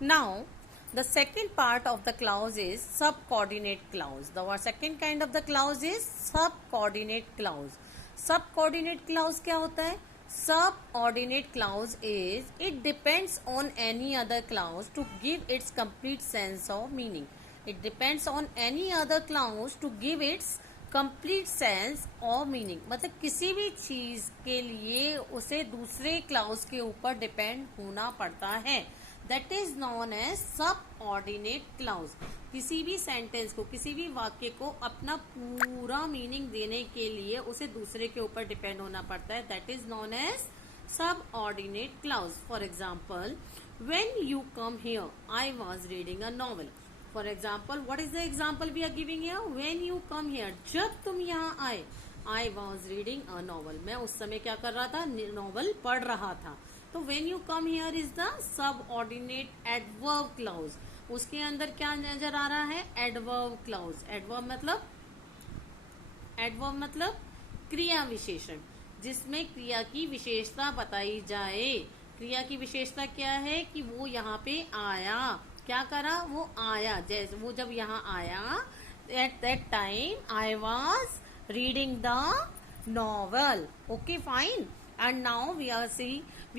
Now, the second part of the clause is subordinate clause. The second kind of the clause is subordinate clause. Subordinate clause क्या होता है? Subordinate clause is it depends on any other clause to give its complete sense of meaning. It depends on any other clause to give its complete sense और meaning. मतलब किसी भी चीज के लिए उसे दूसरे क्लाउज के ऊपर डिपेंड होना पड़ता है. That is known as subordinate clause. किसी भी सेंटेंस को, किसी भी वाक्य को अपना पूरा मीनिंग देने के लिए उसे दूसरे के ऊपर डिपेंड होना पड़ता है. That is known as subordinate clause. For example, when you come here I was reading a novel. For example, what is the example we are giving here? When you come here, जब तुम यहाँ आए, I was reading a novel. मैं उस समय क्या कर रहा था? नॉवल पढ़ रहा था. तो when you come here is the subordinate adverb clause. उसके अंदर क्या नजर आ रहा है? Adverb clause. Adverb मतलब क्रिया विशेषण, जिसमें क्रिया की विशेषता बताई जाए. क्रिया की विशेषता क्या है? कि वो यहाँ पे आया. क्या करा? वो आया. जैसे वो जब यहाँ आया, at that time I was reading the novel. Okay, fine. And now we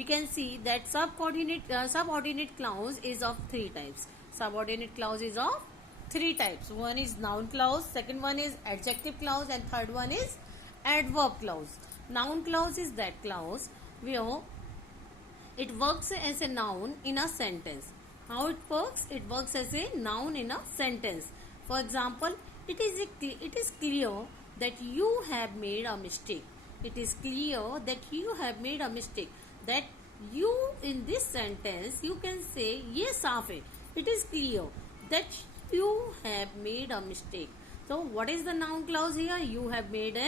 can see that subordinate clause is of three types. Subordinate clause is of three types. One is noun clause, second one is adjective clause, and third one is adverb clause. Noun clause is that clause where it works as a noun in a sentence. How it works? It works as a noun in a sentence. For example, it is clear that you have made a mistake. It is clear that you have made a mistake. That you in this sentence you can say ये साफ है. It is clear that you have made a mistake. So what is the noun clause here? You have made a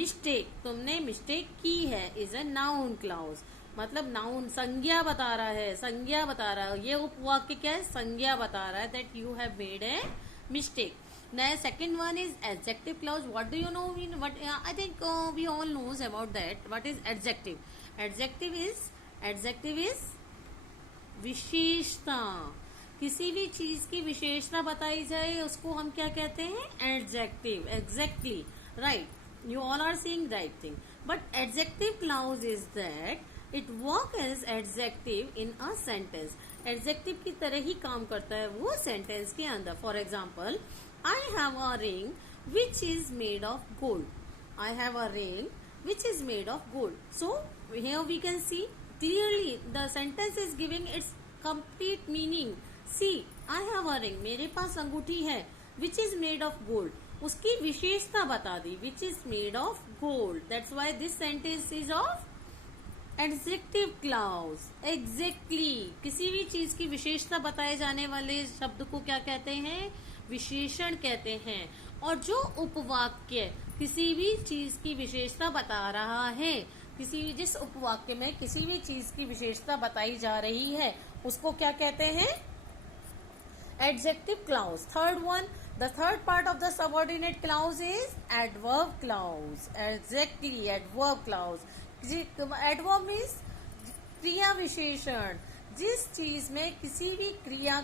mistake. तुमने mistake की है is a noun clause. मतलब noun संज्ञा बता रहा है, संज्ञा बता रहा है. ये उपवाक्य क्या है? संज्ञा बता रहा है that you have made a mistake. Now second one is adjective clause. What do you know? What I think we all knows about that. What is adjective? Adjective is विशेषता. किसी भी चीज की विशेषता बताई जाए उसको हम क्या कहते हैं? Adjective. Exactly right. You all are saying right thing. But adjective clause is that it work as adjective in a sentence. Adjective की तरह ही काम करता है वो sentence के अंदर. For example, I have a ring which is made of gold. I have a ring which is made of gold. So here we can see clearly the sentence is giving its complete meaning. See, I have a ring. मेरे पास अंगूठी है which is made of gold. उसकी विशेषता बता दी which is made of gold. That's why this sentence is of adjective clause. Exactly किसी भी चीज की विशेषता बताए जाने वाले शब्द को क्या कहते हैं? विशेषण कहते हैं. और जो उपवाक्य किसी भी चीज की विशेषता बता रहा है, जिस उपवाक्य में किसी भी चीज की विशेषता बताई जा रही है उसको क्या कहते हैं? Adjective clause. Third one, the third part of the subordinate clause is adverb clause. Exactly, adverb clause. Adverb means क्रिया विशेषण. जिस चीज में किसी भी क्रिया